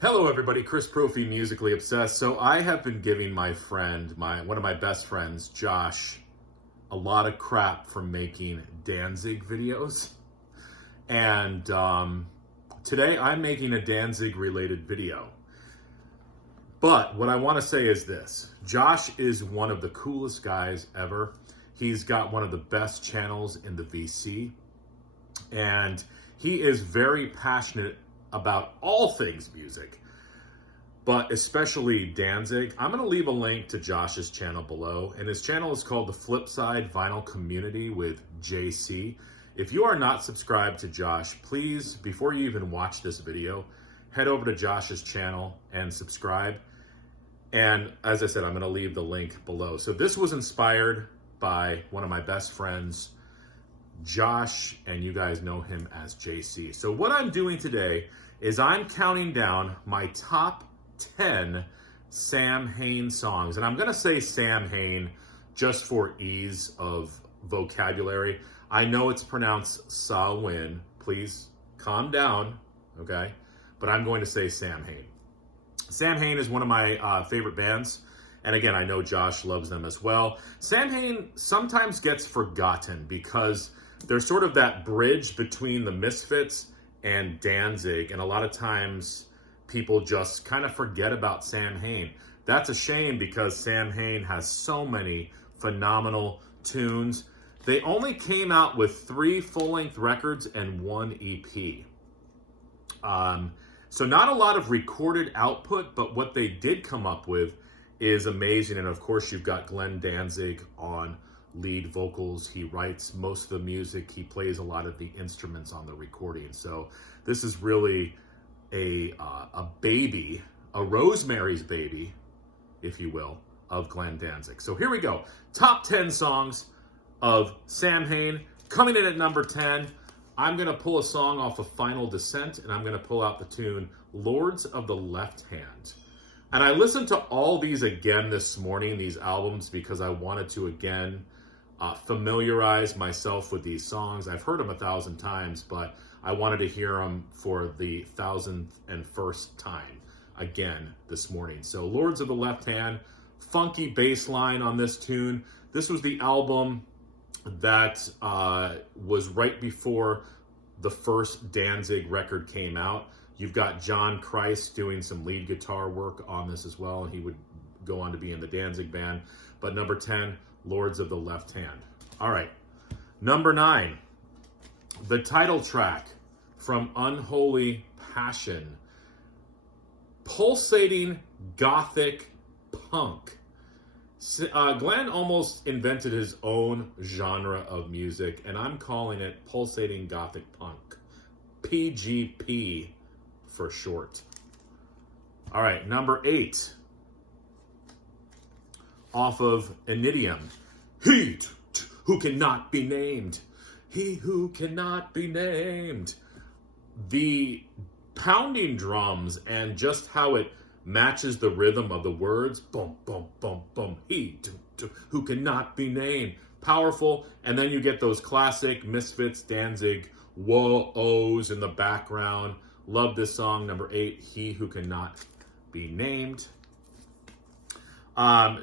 Hello everybody, Chris Profi, Musically Obsessed. So I have been giving my friend, one of my best friends, Josh, a lot of crap for making Danzig videos. And today I'm making a Danzig related video. But what I want to say is this: Josh is one of the coolest guys ever. He's got one of the best channels in the VC. And he is very passionate about all things music, but especially Danzig. I'm going to leave a link to Josh's channel below, and his channel is called The Flipside Vinyl Community with JC. If you are not subscribed to Josh, please, before you even watch this video, head over to Josh's channel and subscribe. And as I said, I'm going to leave the link below. So this was inspired by one of my best friends, Josh, and you guys know him as JC. So what I'm doing today is I'm counting down my top 10 SAMHAIN songs. And I'm going to say SAMHAIN just for ease of vocabulary. I know it's pronounced SAMHAIN. Please calm down, okay? But I'm going to say SAMHAIN. SAMHAIN is one of my favorite bands. And again, I know Josh loves them as well. SAMHAIN sometimes gets forgotten because there's sort of that bridge between the Misfits and Danzig, and a lot of times people just kind of forget about SAMHAIN. That's a shame because SAMHAIN has so many phenomenal tunes. They only came out with 3 full-length records and 1 EP. So not a lot of recorded output, but what they did come up with is amazing. And of course, you've got Glenn Danzig on lead vocals. He writes most of the music. He plays a lot of the instruments on the recording. So this is really a baby, a Rosemary's Baby, if you will, of Glenn Danzig. So here we go. Top 10 songs of SAMHAIN. Coming in at number 10, I'm going to pull a song off of Final Descent, and I'm going to pull out the tune Lords of the Left Hand. And I listened to all these again this morning, these albums, because I wanted to again familiarize myself with these songs. I've heard them 1,000 times, but I wanted to hear them for the 1,001st time again this morning. So Lords of the Left Hand, funky bass line on this tune. This was the album that was right before the first Danzig record came out. You've got John Christ doing some lead guitar work on this as well, and he would go on to be in the Danzig band. But number 10, Lords of the Left Hand. All right, number 9, the title track from Unholy Passion, pulsating Gothic Punk. Glenn almost invented his own genre of music, and I'm calling it pulsating Gothic Punk. PGP for short. All right, number 8, off of Inidium, He who cannot be named. He who cannot be named. The pounding drums and just how it matches the rhythm of the words. Boom, boom, boom, boom. He who cannot be named. Powerful. And then you get those classic Misfits, Danzig, whoa-ohs in the background. Love this song. Number 8, He Who Cannot Be Named.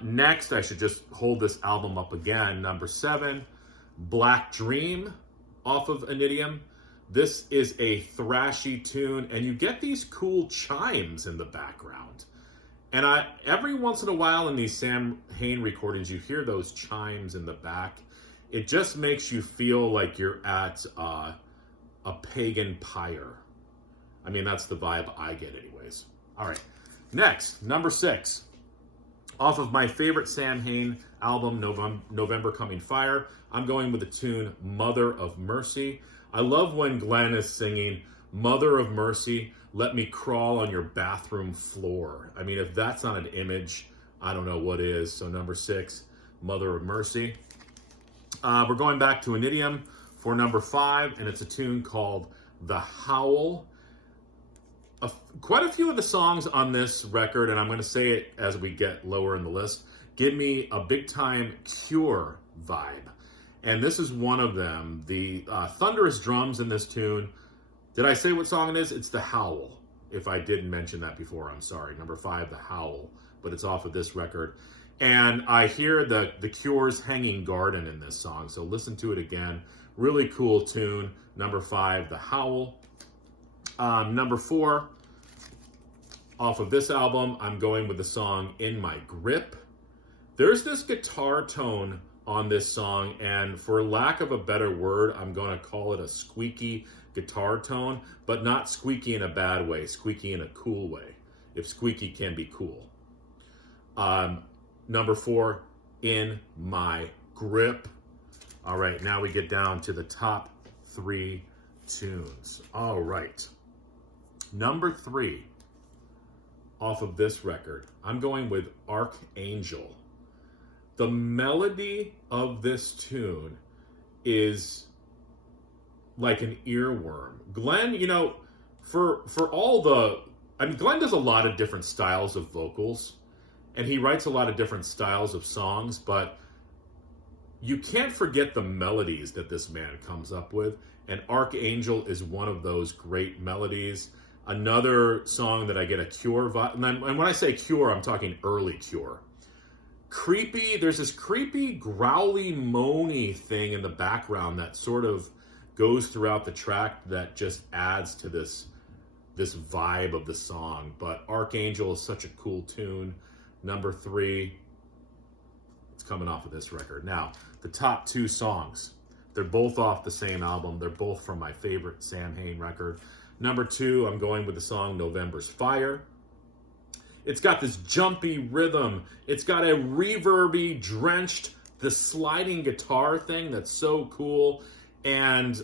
Next, I should just hold this album up again. Number 7, Black Dream off of Inidium. This is a thrashy tune, and you get these cool chimes in the background. And every once in a while in these SAMHAIN recordings, you hear those chimes in the back. It just makes you feel like you're at a pagan pyre. I mean, that's the vibe I get anyways. All right, next, number 6. Off of my favorite SAMHAIN album, November Coming Fire, I'm going with the tune Mother of Mercy. I love when Glenn is singing, Mother of Mercy, let me crawl on your bathroom floor. I mean, if that's not an image, I don't know what is. So number 6, Mother of Mercy. We're going back to Inidium for number 5, and it's a tune called The Howl. Quite a few of the songs on this record, and I'm going to say it as we get lower in the list, give me a big-time Cure vibe. And this is one of them. The thunderous drums in this tune. Did I say what song it is? It's The Howl. if I didn't mention that before, I'm sorry. Number 5, The Howl, but it's off of this record. And I hear the Cure's Hanging Garden in this song, so listen to it again. Really cool tune. Number 5, The Howl. Number 4, off of this album, I'm going with the song In My Grip. There's this guitar tone on this song, and for lack of a better word, I'm going to call it a squeaky guitar tone, but not squeaky in a bad way, squeaky in a cool way, if squeaky can be cool. Number 4, In My Grip. All right, now we get down to the top 3 tunes. All right. Number 3, off of this record, I'm going with Archangel. The melody of this tune is like an earworm. Glenn, you know, for all the, I mean, Glenn does a lot of different styles of vocals, and he writes a lot of different styles of songs, but you can't forget the melodies that this man comes up with, and Archangel is one of those great melodies. Another song that I get a Cure vibe, and when I say Cure, I'm talking early Cure. Creepy, there's this creepy, growly, moany thing in the background that sort of goes throughout the track that just adds to this vibe of the song. But Archangel is such a cool tune. Number 3, it's coming off of this record. Now, the top 2 songs, they're both off the same album. They're both from my favorite SAMHAIN record. Number 2, I'm going with the song November's Fire. It's got this jumpy rhythm. It's got a reverby, drenched, the sliding guitar thing that's so cool. And,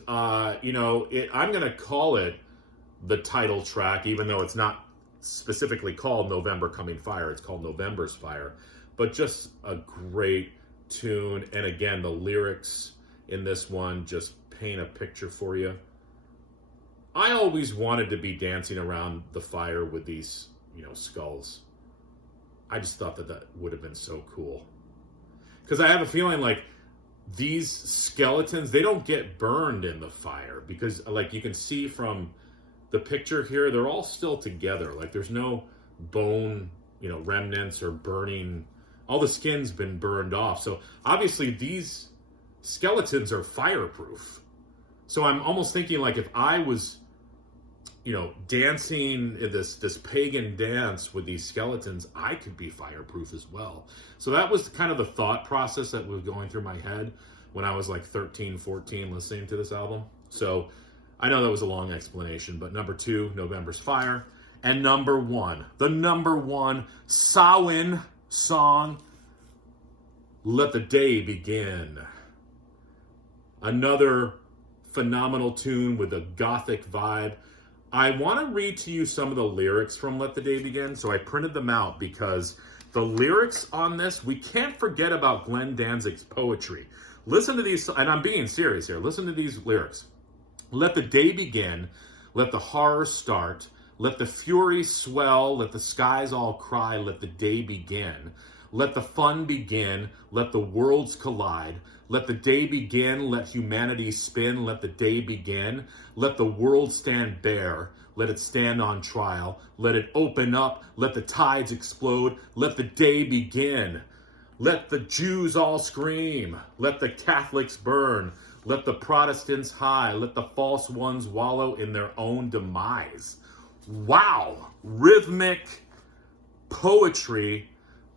you know, I'm going to call it the title track, even though it's not specifically called November Coming Fire. It's called November's Fire. But just a great tune. And again, the lyrics in this one just paint a picture for you. I always wanted to be dancing around the fire with these, you know, skulls. I just thought that would have been so cool. Because I have a feeling like these skeletons, they don't get burned in the fire. Because like you can see from the picture here, they're all still together. Like there's no bone, you know, remnants or burning. All the skin's been burned off. So obviously these skeletons are fireproof. So I'm almost thinking like if I was, you know, dancing this pagan dance with these skeletons, I could be fireproof as well. So that was kind of the thought process that was going through my head when I was like 13, 14 listening to this album. So I know that was a long explanation, but number 2, November's Fire. And number 1, the number 1 Samhain song, Let the Day Begin. Another phenomenal tune with a gothic vibe. I want to read to you some of the lyrics from Let the Day Begin. So I printed them out because the lyrics on this, we can't forget about Glenn Danzig's poetry. Listen to these, and I'm being serious here. Listen to these lyrics. Let the day begin. Let the horror start. Let the fury swell. Let the skies all cry. Let the day begin. Let the fun begin. Let the worlds collide. Let the day begin. Let humanity spin. Let the day begin. Let the world stand bare. Let it stand on trial. Let it open up. Let the tides explode. Let the day begin. Let the Jews all scream. Let the Catholics burn. Let the Protestants high. Let the false ones wallow in their own demise. Wow! Rhythmic poetry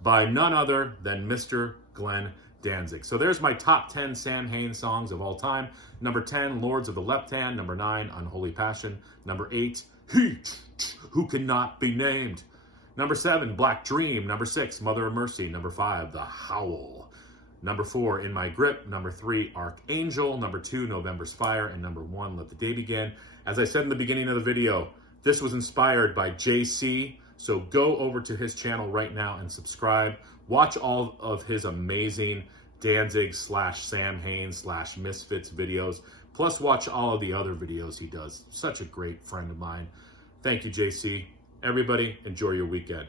by none other than Mr. Glenn Danzig. So there's my top 10 SAMHAIN songs of all time. Number 10, Lords of the Left Hand. Number 9, Unholy Passion. Number 8, Heat, Who Cannot Be Named. Number 7, Black Dream. Number 6, Mother of Mercy. Number 5, The Howl. Number 4, In My Grip. Number 3, Archangel. Number 2, November's Fire. And number 1, Let the Day Begin. As I said in the beginning of the video, this was inspired by JC. So go over to his channel right now and subscribe. Watch all of his amazing Danzig / SAMHAIN / Misfits videos. Plus watch all of the other videos he does. Such a great friend of mine. Thank you, JC. Everybody, enjoy your weekend.